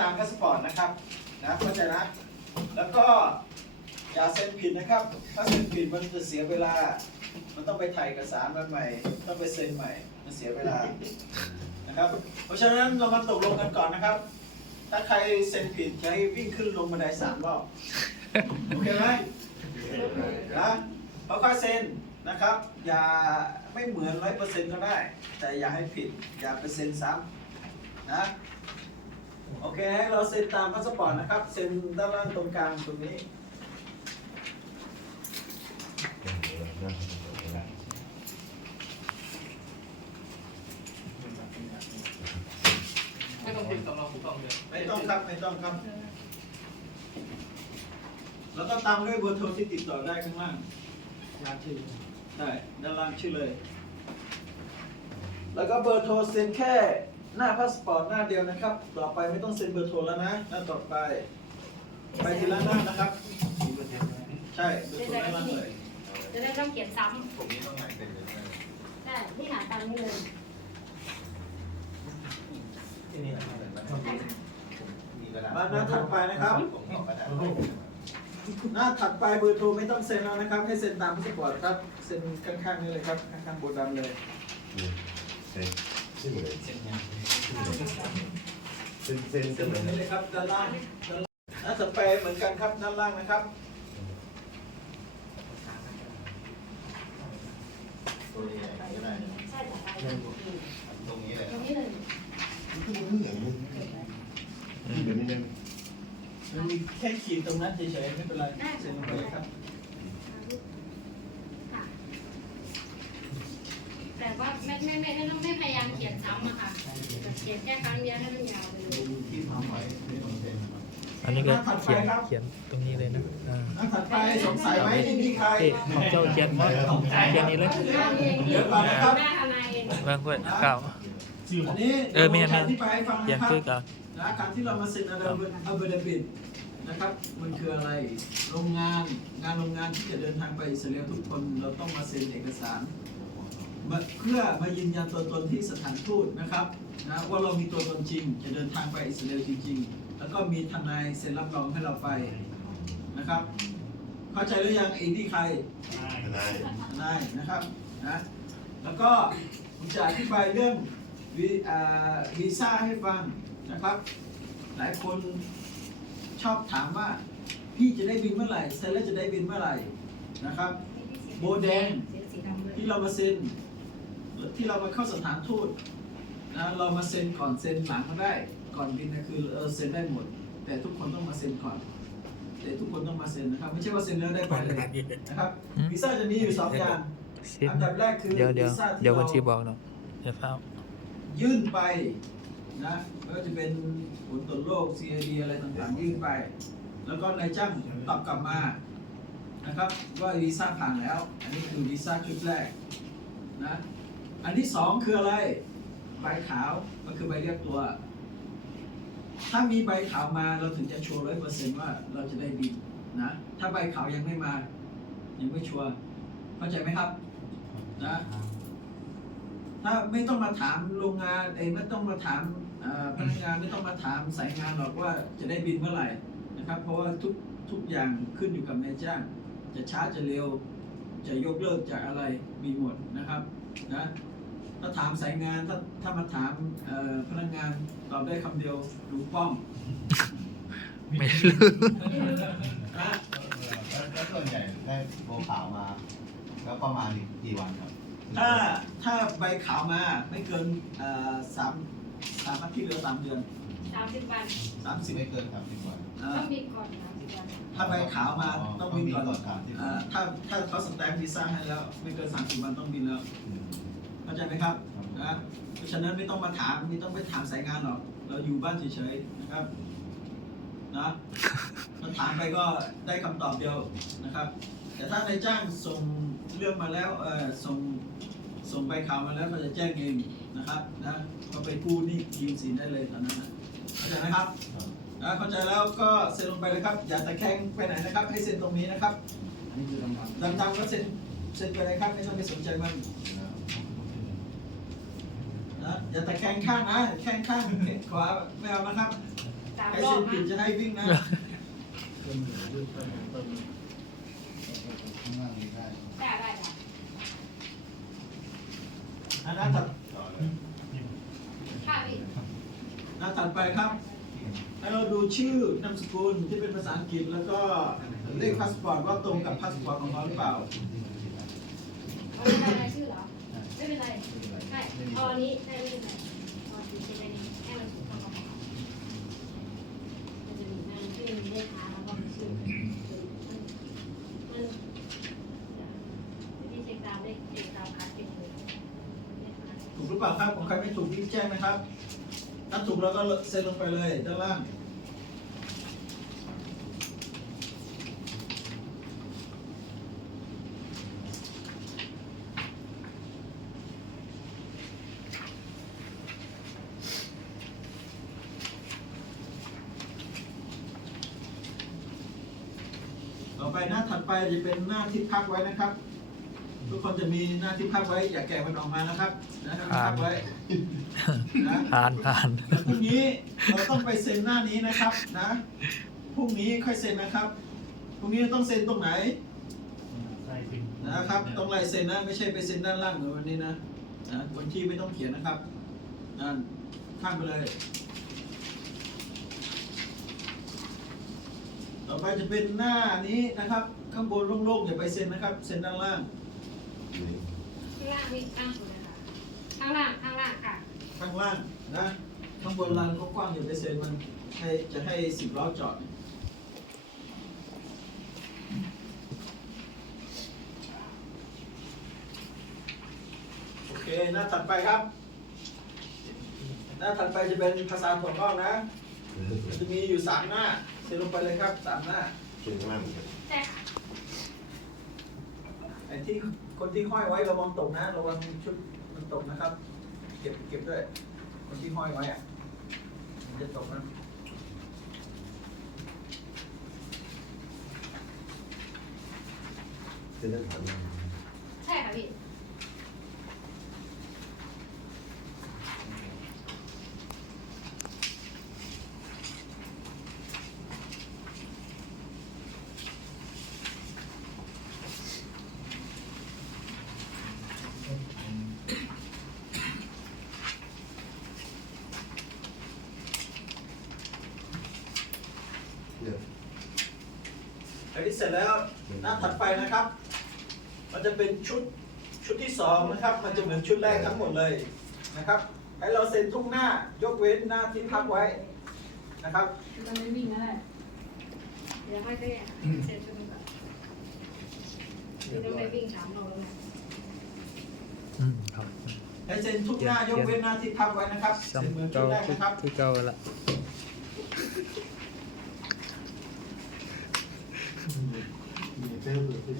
ตามพาสปอร์ตนะครับนะเข้าใจนะ แล้วก็อย่าเซ็นผิดนะครับ ถ้าเซ็นผิดมันจะเสียเวลา มันต้องไปถ่ายเอกสารมาใหม่ ต้องไปเซ็นใหม่ มันเสียเวลานะครับ เพราะฉะนั้นเรามาตกลงกันก่อนนะครับ ถ้าใครเซ็นผิดจะให้วิ่งขึ้นลงบันไดสามรอบโอเคไหมนะค่อยเซ็นนะครับ อย่าไม่เหมือนร้อยเปอร์เซ็นต์ก็ได้ แต่อย่าให้ผิด อย่าไปเซ็นซ้ำนะ โอเคให้เราเซ็นตามพาสปอร์ตนะครับ เซ็นด้านล่างตรงกลางตรงนี้ ไม่ต้องติดสำรองถูกต้องเลยไม่ต้องครับไม่ต้องครับ แล้วก็ตามด้วยเบอร์โทรที่ติดต่อได้ข้างล่างงานชื่อได้ด้านล่างชื่อเลย แล้วก็เบอร์โทรเซ็นแค่ หน้าพาสปอร์ตหน้าเดียวนะครับ ต่อไปไม่ต้องเซ็นเบอร์โทรแล้วนะ หน้าต่อไป ไปทีละหน้านะครับมีเบอร์เทปไหมใช่เบอร์โทรด้านล่างเลยจะได้ต้องเขียนซ้ผมนี้ต้องไหนเป็นเลยำได้ที่หาตามนี้เลย ที่นี่นะครับใช่ค่ะมีกระดาษมาหน้าถัดไปนะครับ ผมขอกระดาษหน้าถัดไปเบอร์โทรไม่ต้องเซ็นแล้วนะครับ ให้เซ็นตามพาสปอร์ตครับ เซ็นข้างๆนี่เลยครับ ข้างๆบนดำเลยเซ็น ชื่อเลยเซ็นยังเซ็นเซ็นเซ็นตรงนี้เลยครับด้านล่างด้านล่างหน้าถัดไปเหมือนกันครับด้านล่างนะครับตัวใหญ่ก็ได้ใช่ค่ะตรงนี้เลยตรงนี้เลยเหมือนเดี๋ยวนี้เนี่ยมันมีแค่ขีดตรงนั้นเฉยๆไม่เป็นไรเซ็นลงไปครับแต่ว่าไม่ไม่ไม่ไม่ต้องไม่พยายามเขียน ขียนแค่ครั้งเดียวให้มันยาวไปเลยดูที่ทำไว้ไม่ต้องเซ็นนะครับอันนี้ก็เขียนเขียนตรงนี้เลยนะอ่าหน้าถัดไปสงสัยไหมนี่มีใครเอ๊ะของเจ้าเขียนเขียนนี้เลยเดี๋ยวก่อนนะครับแม่ทนายเองเบิ่งเพื่อนเก่า อันนี้เออมีอันผนี้จะอธิบายให้ฟังเขียนนะครับ คือเก่า นะการที่เรามาเซ็นอะไรอัลเบอร์บินนะครับ มันคืออะไร โรงงาน งานโรงงานที่จะเดินทางไปอิสราเอลทุกคน เราต้องมาเซ็นเอกสารมา เพื่อมายืนยันตัวตนที่สถานทูตนะครับนะว่าเรามีตัวตนจริง จะเดินทางไปอิสราเอลจริง ๆ แล้วก็มีทนายเซ็นรับรองให้เราไปนะครับ เข้าใจหรือยังไอ้นี่ใครได้ได้นะครับนะแล้วก็ผมจะอธิบายเรื่องวีอ่าวีซ่าให้ฟังนะครับ หลายคนชอบถามว่าพี่จะได้บินเมื่อไหร่เซ็นแล้วจะได้บินเมื่อไหร่นะครับ โบแดงสีดำเลยที่เรามาเซ็น ที่เรามาเข้าสถานทูตนะเรามาเซ็นก่อนเซ็นหลังก็ได้ ก่อนบินนะคือเออเซ็นได้หมด แต่ทุกคนต้องมาเซ็นก่อน แต่ทุกคนต้องมาเซ็นนะครับไม่ใช่ว่าเซ็นแล้วได้ไปเลยนะครับวีซ่าจะมีอยู่สองอย่างเสียนอันดับแรกคือเดี๋ยวเดี๋ยววีซ่าที่เดี๋ยววันราที่บอกเนาะเดี๋ยวเฝ้ายื่นไปนะไม่ว่าจะเป็นผลตรวจโรค CID อะไรต่างๆยื่นไป แล้วก็นายจ้างตอบกลับมานะครับ ว่าวีซ่าผ่านแล้ว อันนี้คือวีซ่าชุดแรกนะ อันที่สองคืออะไร ใบขาวก็คือใบเรียกตัว ถ้ามีใบขาวมาเราถึงจะชัวร์ร้อยเปอร์เซ็นต์ว่าเราจะได้บินนะ ถ้าใบขาวยังไม่มา ยังไม่ชัวร์เข้าใจไหมครับ นะ ถ้าไม่ต้องมาถามโรงงานเองไม่ต้องมาถามพนักงานไม่ต้องมาถามสายงานหรอกว่าจะได้บินเมื่อไหร่นะครับ เพราะว่าทุกทุกอย่างขึ้นอยู่กับนายจ้าง จะช้าจะเร็ว จะยกเลิกจากอะไรมีหมดนะครับนะ ถ้าถามสายงานถ้าถ้ามาถามเอ่อพนักงานตอบได้คำเดียวลุงป้อมไม่รู้นะแล้วส่วนใหญ่ได้โบขาวมา แล้วประมาณกี่วันครับ ถ้าถ้าใบขาวมาไม่เกินเอ่อสามสามอาทิตย์หรือสามเดือนสามสิบวันสามสิบไม่เกินสามสิบวันเอ่ต้อองบินก่อนสามสิบวันถ้าใบขาวมาต้องบินก่อนก่อนสามสิบเอ่อถ้าถ้าเขาสแตมป์วีซ่าให้แล้ว ไม่เกินสามสิบวันต้องบินแล้ว เข้าใจไหมครับนะเพราะฉะนั้นไม่ต้องมาถามไม่ต้องไปถามสายงานหรอกเราอยู่บ้านเฉยๆนะครับนะถ้าถามไปก็ได้คำตอบเดียวนะครับ แต่ถ้านายจ้างส่งเรื่องมาแล้วเออส่งส่งใบข่าวมาแล้วเขาจะแจ้งเองนะครับนะก็ไปกู้หนี้ยืมสินได้เลยตอนนั้นนะเข้าใจไหมครับนะเข้าใจแล้วก็เซ็นลงไปเลยครับ อย่าตะแคงไปไหนนะครับ ให้เซ็นตรงนี้นะครับอันนี้คือรางวัลดำๆก็เซ็นเซ็นไปเลยครับไม่ต้องไปสนใจมัน นะอย่าตะแคงข้างนะแข้งข้างแขนขวาไม่เอานะครับตามให้รอเซ็บนผิดนะจะให้วิ่งนะ ต้นยืดต้นต้นข้างล่างนี้ได้ได้ได้ค่ะอันหน้าถัดค่ะพี่หน้าถัดไปครับ ให้เราดูชื่อนามสกุลที่เป็นภาษาอังกฤษแล้วก็เลขพาสปอร์ตว่าตรงกับพาสปอร์ตของเราหรือเปล่า เอาไม่เป็นไรชื่อเหรอ ไม่เป็นไรใช่เอาอันนี้ได้ไม่เป็นไรเอาสีเช็ดอันนี้ให้มันถูกต้องกับของเรามันจะมีมันที่มีเลขค้าแล้วก็มีชื่อมันมันที่เช็คตามเลขเช็คตามการเป็นเลยเลขค้าถูกหรือเปล่าครับของใครไม่ถูกรีบแจ้งนะครับ ถ้าถูกเราก็เซ็นลงไปเลยด้านล่าง ไปหน้าถัดไปจะเป็นหน้าที่พักไว้นะครับ ทุกคนจะมีหน้าที่พักไว้ อย่าแกะมันออกมานะครับนะครับพักไว้นะผ่านผ่านแล้วพรุ่งนี้เราต้องไปเซ็นหน้านี้นะครับนะพรุ่งนี้ค่อยเซ็นนะครับพรุ่งนี้ต้องเซ็นตรงไหนใช่สินะครับต้องลายเซ็นนะไม่ใช่ไปเซ็นด้านล่างเหมือนวันนี้นะนะวันที่ไม่ต้องเขียนนะครับนั่นข้ามไปเลย ต่อไปจะเป็นหน้านี้นะครับ ข้างบนโล่งๆอย่าไปเซ็นนะครับ เซ็นด้านล่าง ข้างล่างนี่ข้างสุดเลยค่ะข้างล่างข้างล่างค่ะข้างล่างนะ ข้างบนลานกว้างๆอย่าไปเซ็นมันให้จะให้สิบล้อจอด โอเค หน้าถัดไปครับ หน้าถัดไปจะเป็นภาษาถั่วงอกนะมันจะมีอยู่สามหน้า เซ็นลงไปเลยครับสามหน้าช่วงล่างเหมือนกันใช่ค่ะไอ้ที่คนที่ห้อยไว้ระวังตกนะระวังชุดมันตกนะครับ เก็บเก็บด้วย คนที่ห้อยไว้อะมันจะตกนะจะได้ถามว่าใช่ค่ะพี่ อันนี้เสร็จแล้วหน้าถัดไปนะครับ มันจะเป็นชุดชุดที่สองนะครับ มันจะเหมือนชุดแรกทั้งหมดเลยนะครับ ให้เราเซ็นทุกหน้ายกเว้นหน้าที่พักไว้นะครับมันไม่วิ่งนะเลยเดี๋ยวค่อยเต้เสร็จชุดนี้ก่อนพี่ต้องไปวิ่งสามโลแล้วไงอืมครับให้เซ็นทุกหน้ายกเว้นหน้าที่พักไว้นะครับเซ็นเหมือนชุเก่าดแรกนะครับคือเก่าละ มีเต้าเลย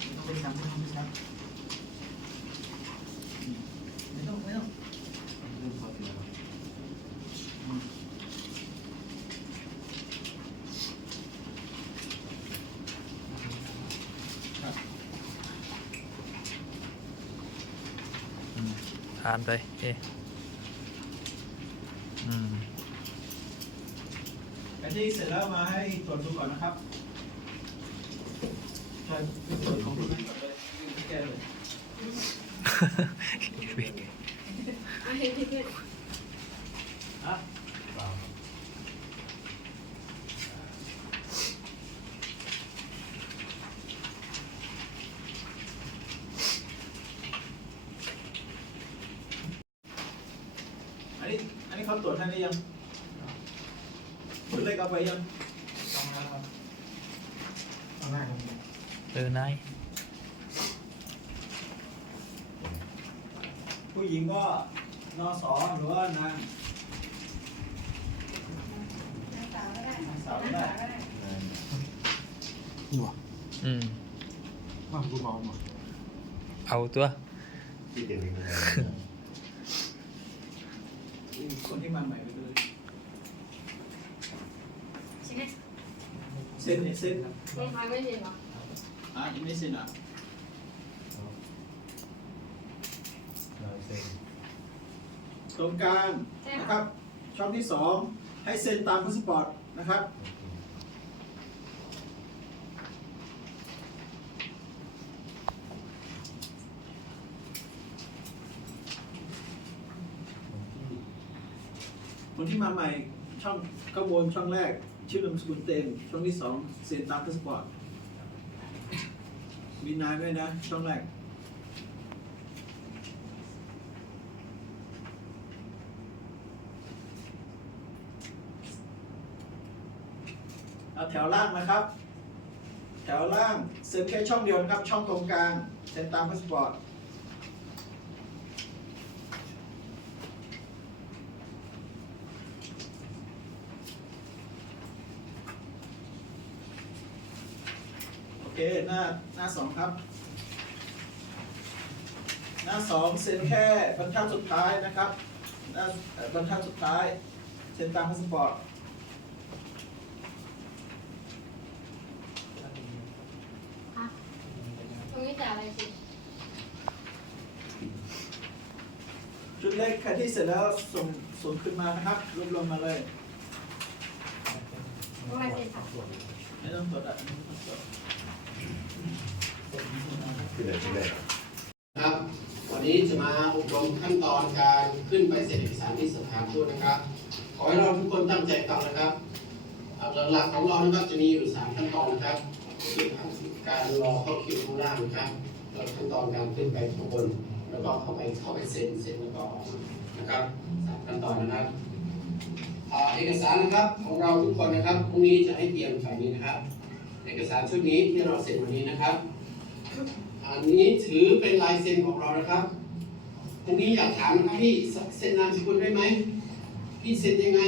ไม่ต้องไปซ้ำไม่ต้องไปซ้ำไม่ต้องไม่ต้อง เริ่มพอดีแล้ว ครับ อืม ผ่านไปเอ๊ะอืมอันที่เสร็จแล้วมาให้ตรวจดูก่อนนะครับใช่ตรวจของคุณไม่ก่อนเลยแก้เลยอะเห็นที่เนี่ย อะ เปล่า อันนี้อันนี้เขาตรวจให้หรือยังผลเลขเอาไปยัง ต้องแล้วครับเอาหน้าตรงนี้ เออนายผู้หญิงก็นอสอหรือว่านางนางสาวก็ได้นางสาวก็ได้นี่วะอืมว่ากูเมาหมดเอาตัวที่เก็บเป็นยังไงคนที่มาใหม่ไปเลยใช่ไหมเส้นเนี่ยเส้นลงท้ายไม่เสร็จเหรอ อะยังไม่เส้นอะเราเซ็นตรงกลางนะครับช่องที่สองให้เซ็นตามพาสปอร์ตนะครับ คนที่มาใหม่ช่องข้างบนช่องแรก ชื่อนามสกุลเต็ม ช่องที่สองเซ็นตามพาสปอร์ต มีนายไหมนะ ช่องแรกเอาแถวล่างนะครับ แถวล่างเซ็นแค่ช่องเดียวนะครับ ช่องตรงกลางเซ็นตามพาสปอร์ต เค หน้าหน้าสองครับ หน้าสองเซ็นแค่บรรทัดสุดท้ายนะครับ หน้าเอ่อบรรทัดสุดท้ายเซ็นตามพาสปอร์ตอะตรงนี้แต่อะไรสิชุดเลขใครที่เสร็จแล้วส่งส่งขึ้นมานะครับ รวบรวมมาเลย ตรงไหนเสร็จค่ะ ไม่ต้องตรวจอะไม่ต้องตรวจ ครับ วันนี้จะมาอบรมขั้นตอนการขึ้นไปเซ็นเอกสารที่สถานทูตนะครับ ขอให้เราทุกคนตั้งใจฟังนะครับอ่าหลักๆของเรานะครับจะมีอยู่สามขั้นตอนนะครับคือการรอเข้าคิวข้างล่างนะครับแล้วขั้นตอนการขึ้นไปข้างบน แล้วก็เข้าไปเข้าไปเซ็นเซ็นแล้วก็ออกมานะครับสามขั้นตอนนะครับเอกสารนะครับของเราทุกคนนะครับพรุ่งนี้จะให้เตรียมฝ่นี้นะครับ เอกสารชุดนี้ที่เราเซ็นวันนี้นะครับ อันนี้ถือเป็นลายเซ็นของเรานะครับพรุ่งนี้อยากถามนะครับพี่เซ็นนามสกุลได้ไหมพี่เซ็นยังไง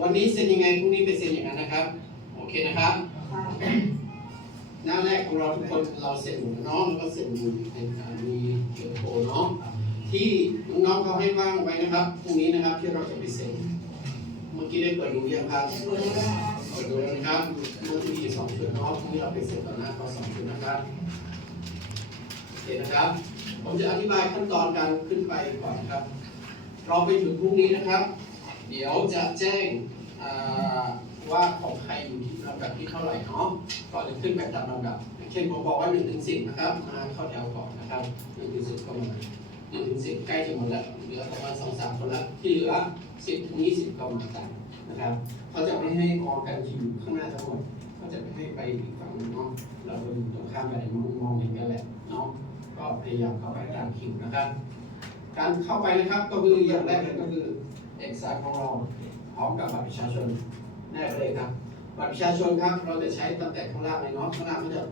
วันนี้เซ็นยังไงพรุ่งนี้ไปเซ็นอย่างนั้นนะครับ โอเคนะครับ หน้าแรกของเราทุกคนเราเซ็นหมดแล้วเน้องแล้วก็เซ็นมีมีเขียนโทเนาะที่น้องเขาให้ว่างไว้นะครับพรุ่งนี้นะครับที่เราจะไปเซ็นเมื่อกี้ได้เปิดดูยังครับ เปิดดูแล้วนะครับเมื่อกี้สองชุดเนาะพรุ่นี้เราไปเซ็นต่อหน้าเขาสองชุดนะครับโอเคนะครับ ผมจะอธิบายขั้นตอนการขึ้นไปก่อนครับเราไปถึงพรุ่งนี้นะครับ เดี๋ยวจะแจ้งว่าของใครอยู่ที่ลำดับที่เท่าไหร่เนาะก็จะขึ้นไปตามลำดับเช่นผมบอกว่า1นถึงสิบนะครับมาเข้าแถวก่อนนะครับ1นถึงสิก็มา 1นถึงสิใกล้จะหมดล้วเหลือประมาณสองสามคนละที่เหลือ10ถึง20ก็มากันนะครับเขาจะไม่ให้ออกกันอยู่ข้างหน้าทั้งหมดเขาจะไม่ให้ไปอีกฝั่งนึงเนาะเราก็อยู่ตรงข้ามกันมองมองอย่างนั้นแหละเนาะก็พยายามเข้าไปตามคิวนะครับ การเข้าไปนะครับก็คืออย่างแรกเลยก็คือเอกสารของเราพร้อมกับบัตรประชาชนแนบเลยครับบัตรประชาชนครับเราจะใช้ตั้งแต่ข้างล่างเลยเนาะข้างล่างก็จะ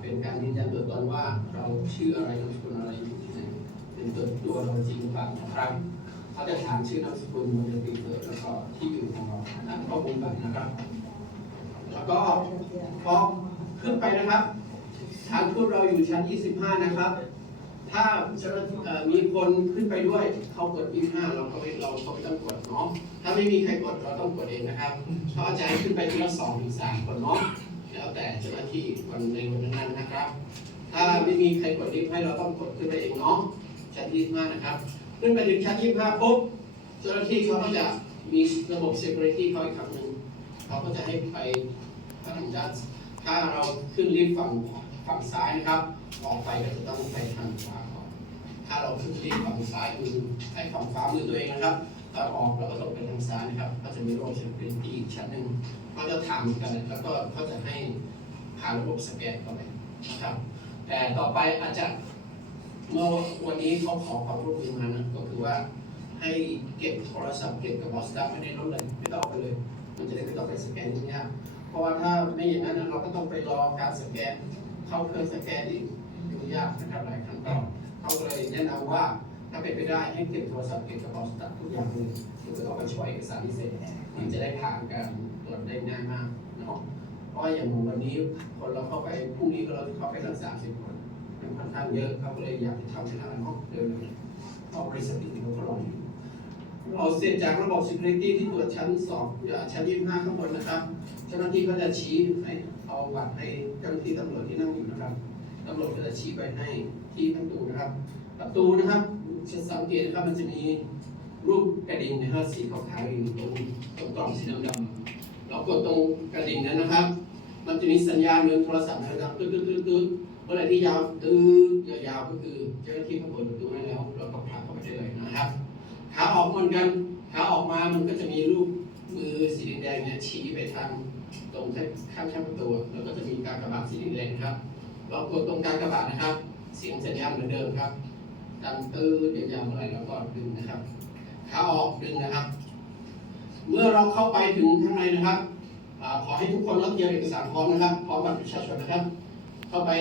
เป็นการยืนยันตัวตนว่าเราชื่ออะไรนามสกุลอะไร เป็นตัวตัวเราจริงหรือเปล่านะครับเขาจะถามชื่อนามสกุลมันจะติดเลยแล้วก็ที่อยู่ของเราอ่านข้อมูลบัตรนะครับ แล้วก็พอขึ้นไปนะครับฐานทูตเราอยู่ชั้น 25 นะครับ ถ้าเจ้าหน้าที่มีคนขึ้นไปด้วยเขากด 25 เราก็ไม่เราก็ไม่ต้องกดเนาะถ้าไม่มีใครกดเราต้องกดเองนะครับเขาอาจจะให้ขึ้นไปทีละ2ถึง3คนเนาะแล้วแต่เจ้าหน้าที่วันในวันนั้นนะครับ ถ้าไม่มีใครกดลิฟต์ให้เราต้องกดขึ้นไปเองเนาะ ชั้น25นะครับขึ้นไปถึงชั้น25ปุ๊บเจ้าหน้าที่เขาก็จะมีระบบ security เขาอีกครั้งหนึ่งเขาก็จะให้ไปทางด้านถ้าเราขึ้นลิฟต์ฝั่งฝั่งซ้ายนะครับออกไปก็จะต้องไปทางขวาก่อนถ้าเราขึ้นลิฟต์ฝั่งซ้ายมือให้ฝั่งขวามือตัวเองนะครับตอนออกเราก็ต้องไปทางซ้ายนะครับ ก็จะมีระบบ security อีกชั้นหนึ่งเขาจะถามกันแล้วก็เขาจะให้ผ่านระบบสแกนเข้าไปนะครับแต่ต่อไปอาจจะ เมื่อวันนี้เขาขอความร่วมมือมานะก็คือว่าให้เก็บโทรศัพท์เก็บกับบอสดับไม่ได้รถเลยไม่ต้องไปเลย มันจะได้ไม่ต้องไปสแกนยุ่งยากเพราะว่าถ้าไม่อย่างนั้นเราก็ต้องไปรอการสแกน เข้าเครื่องสแกนอีกยุ่งยากนะครับหลายขั้นตอนเขาเลยแนะนำว่าถ้าเป็นไปได้ให้เก็บโทรศัพท์เก็บกับบอสดับทุกอย่างเลยคือเอาไปช่วยเอกสารพิเศษมันจะได้ผ่านการตรวจได้ง่ายมากเนาะเพราะอย่างวันนี้คนเราเข้าไปพรุ่งนี้ก็เราเข้าไปทั้งสามสิบคน ค่อนข้างเยอะเขาก็เลยอยากจะทำให้ได้เนาะเร็วๆเพราะบริษัทอื่นเขาก็รออยู่เอาเสร็จจากระบบ security ที่ตรวจชั้นสองชั้นยี่ห้าข้างบนนะครับ เจ้าหน้าที่ก็จะชี้ให้เอาบัตรให้เจ้าหน้าที่ตำรวจที่นั่งอยู่นะครับตำรวจก็จะชี้ไปให้ที่ประตูนะครับ ประตูนะครับจะสังเกตนะครับมันจะมีรูปกระดิ่งนะฮะสีขาวๆอยู่ตรงตรงกล่องสีดำๆเรากดตรงกระดิ่งนั้นนะครับ มันจะมีสัญญาณเหมือนโทรศัพท์นะครับตึ๊ดตึ๊ดดืด เมื่อไหรที่ยาวตึ๊ดยาวๆก็คือเจ้าหน้าที่เขาเปิดประตูให้แล้ว เราก็พาเข้าไปได้เลยนะครับ ขาออกเหมือนกัน ขาออกมามันก็จะมีรูปมือสีแดงๆเนี่ยชี้ไปทางตรงข้างข้างประตูแล้วก็จะมีการกระบาดสีแดงครับ เรากดตรงกางกระบาดนะครับ เสียงสัญญาณเหมือนเดิมครับ ดังตื้อยาวๆเมื่อไหรเราก็ดึงนะครับ ขาออกดึงนะครับ เมื่อเราเข้าไปถึงข้างในนะครับขอให้ทุกคนรับเตรียมเอกสารพร้อมนะครับ พร้อมบัตรประชาชนนะครับ เข้าไป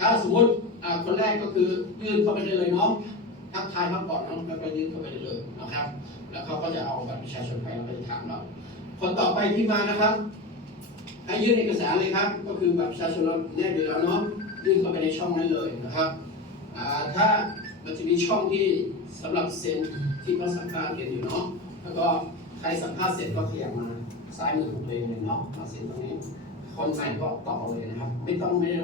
ถ้าสมมติคนแรกก็คือยื่นเข้าไปได้เลยเนาะทักทายมาก่อนเนาะแล้วก็ยื่นเข้าไปได้เลยนะครับ แล้วเขาก็จะเอาบัตรประชาชนไปแล้วก็จะถามเราคนต่อไปที่มานะครับ ให้ยื่นเอกสารเลยครับ ก็คือบัตรประชาชนเราแนบอยู่แล้วเนาะยื่นเข้าไปในช่องนั้นเลยนะครับถ้ามันจะมีช่องที่สำหรับเซ็นที่เขาสัมภาษณ์เขียนอยู่เนาะแล้วก็ใครสัมภาษณ์เสร็จก็ขยับมาซ้ายมือของตัวเองเลยเนาะมาเซ็นตรงนี้ คนใหม่ก็ต่อเลยนะครับ ไม่ต้องไม่ได้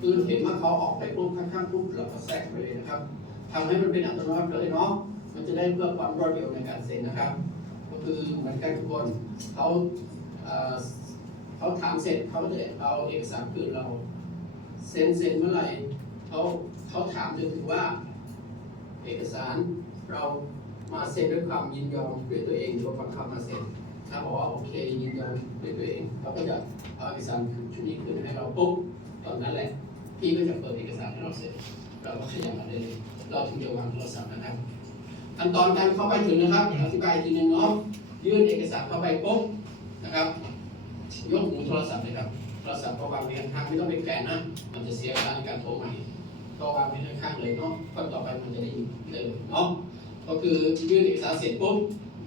คือเห็นว่าเขาออกไปปุ๊บข้างๆปุ๊บเราก็แทรกไปเลยนะครับทำให้มันเป็นอัตโนมัติเลยเนาะมันจะได้เพื่อความรวดเร็วในการเซ็นนะครับ ก็คือเหมือนกันทุกคนเขาเอ่อเขาถามเสร็จเขาจะเอาเอกสารคืนเราเซ็นเซ็นเมื่อไหร่เขาเขาถามจนถึงว่า เอกสารเรามาเซ็นด้วยความยินยอมด้วยตัวเองหรือว่าบังคับมาเซ็น ถ้าบอกว่าโอเคยินยอมด้วยตัวเองเขาก็จะเอาเอกสารชุดนี้ขึ้นให้เราปุ๊บตอนนั้นแหละพี่ก็จะเปิดเอกสารให้เราเสร็จ เราก็ขยับมาได้เลยเราถึงจะวางโทรศัพท์นะครับขั้นตอนการเข้าไปถึงนะครับอธิบายอีกทีหนึงเนาะยื่นเอกสารเข้าไปปุ๊บนะครับยกหูโทรศัพท์เลยครับโทรศัพท์ก็วางไว้ข้างๆไม่ต้องไปแกะนะ มันจะเสียเวลาในการโทรใหม่ก็วางไว้ข้างๆเลยเนาะขั้นต่อไปมันจะได้ยินเลยเนาะก็คือยื่นเอกสารเสร็จปุ๊บ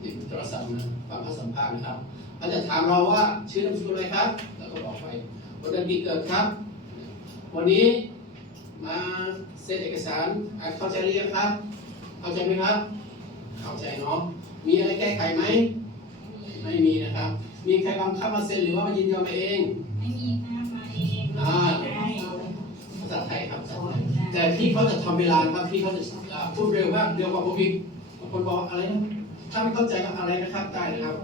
หยิบโทรศัพท์มาฟังเขาสัมภาษณ์นะครับเขาจะถามเราว่าชื่อนามสกุลอะไรครับ แล้วก็บอกไปวันเดือนปีเกิดครับ วันนี้มาเซ็นเอกสารอะเข้าใจหรือยังครับ เข้าใจไหมครับ เข้าใจเนาะมีอะไรแก้ไขไหม ไม่มีนะครับ มีใครบังคับมาเซ็นหรือว่ามายินยอมมาเองไม่มีครับมาเองอ่าภาษาไทยครับภาษาไทยแต่พี่เขาจะทำเวลาครับพี่เขาจะอ่าพูดเร็วมากเร็วกว่าผมอีกบางคนบอกอะไรนะ ถ้าไม่เข้าใจก็อะไรนะครับได้นะครับ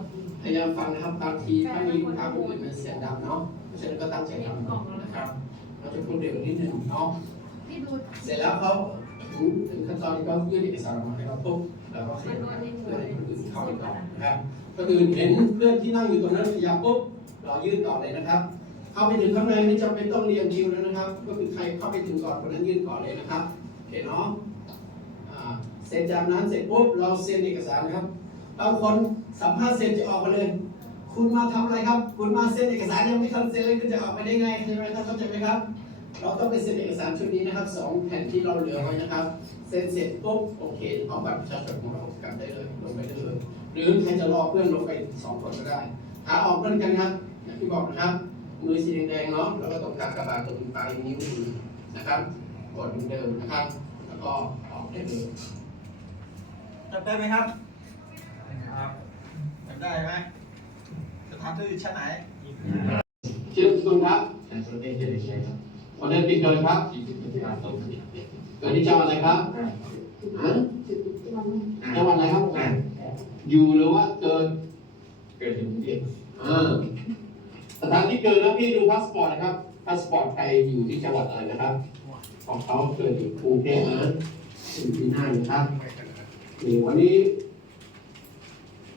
พยายามฟังนะครับบางทีถ้ามีลูกค้าคนอื่นมันเสียงดังเนาะเพราะฉะนั้นก็ตั้งใจทำนะครับ เราจะพูดเร็วนิดหนึ่งเนาะเสร็จแล้วเขาถึงถึงขั้นตอนที่เขายื่นเอกสารออกมาให้เราปุ๊บเราก็ขยับมาเพื่อให้คนอื่นเข้าไปต่อนะครับก็คือเห็นเพื่อนที่นั่งอยู่ตรงนั้นขยับปุ๊บเรายื่นต่อเลยนะครับเข้าไปถึงข้างในไม่จำเป็นต้องเรียงคิวแล้วนะครับ ก็คือใครเข้าไปถึงก่อนคนนั้นยื่นก่อนเลยนะครับโอเคเนาะ เสร็จจากนั้นเสร็จปุ๊บเราเซ็นเอกสารนะครับบางคนสัมภาษณ์เสร็จจะออกมาเลย คุณมาทำอะไรครับ คุณมาเซ็นเอกสารยังไม่ทันเซ็นเลยคุณจะออกไปได้ไงใช่ไหมครับเข้าใจไหมครับ เราต้องไปเซ็นเอกสารชุดนี้นะครับสองแผ่นที่เราเหลือไว้นะครับ เซ็นเสร็จปุ๊บโอเคเอาบัตรประชาชนของเรากลับได้เลยลงไปได้เลยหรือใครจะรอเพื่อนลงไปสองคนก็ได้ขาออกเหมือนกันครับอย่างที่บอกนะครับมือสีแดงเนาะแล้วก็ตรงกลางกระบาดตรงปลายนิ้วมือนะครับกดเหมือนเดิมนะครับ แล้วก็ออกได้เลย จำได้ไหมครับครับจำได้ไหมสถานทูตอยู่ชั้นไหนชื่อคุณครับวันเดือนปีเกิดครับเกิดที่จังหวัดอะไรครับฮะจังหวัดอะไรครับ อยู่หรือว่าเกิดเกิดถึงเด็กอ่าสถานที่เกิดแล้วพี่ดูพาสปอร์ตนะครับพาสปอร์ตใครอยู่ที่จังหวัดอะไรนะครับ ของเขาเกิดอยู่กรุงเทพนะอยู่ที่หน้านะครับนี่ วันนี้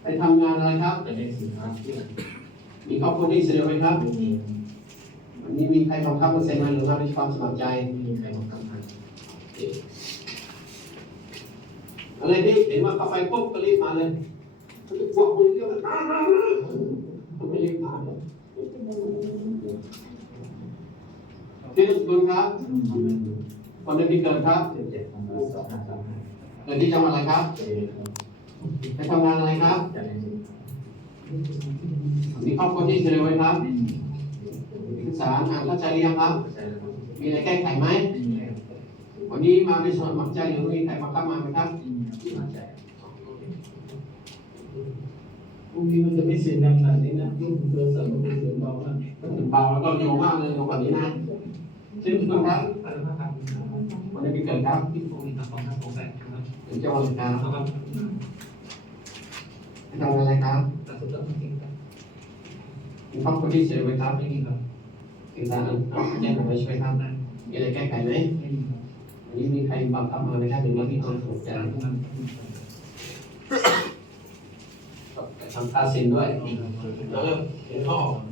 ไปทำงานอะไรครับจะได้สินค้าที่มีครอบครัวที่เสร็จไหมครับไม่มีวันนี้มีใครบังคับมาเซ็นไหมหรือว่ามีความสมัครใจไม่มีใครมาทำงานอะไรที่เห็นว่าเข้าไปปุ๊บก็รีบมาเลยพวกมือเรียกว่าอ้าวผมไม่รีบมาเลยที่สุดครับวันเดือนปีเกิดครับเจ็ดเจ็ดของเราสองห้าสามห้า เกิดที่จังหวัดอะไรครับเจ็ดครับไปทำงานอะไรครับจะได้สินมีครอบครัวที่เฉลยไหมครับไม่มีเอกสารอ่านเข้าใจหรือยังครับใช่แล้วครับ มีอะไรแก้ไขไหมไม่มีครับโวันนี้มาในสมัครมักใจหรือมีใครบังคับมาไหมครับพรุ่งนี้มันจะไม่เสียงดังขนาดนี้นะลูกโทรศัพท์มันเป็นเสียงเบามากเบาแล้วก็โยมากเลยโยกว่านี้นะชื่อคุณครับอะไรนะครับวันนี้เป็นเกิดครับที่โฟนกับของทางโปรแกร มครับเป็นเจ้าวันครับครับทำอะไรครับแต่สุดแล้วจริงครับมีครอบครัวที่เสียไหมครับไม่มีครับติดตามเอาแจ้งมาช่วยครับมีอะไรแก้ไขไหมไม่มีครับวันนี้มีใครบังคับมาไหมครับหรือว่าที่ต้องสนใจจากนั้นทำตาสินด้วยแล้วก็เห็นข้อเ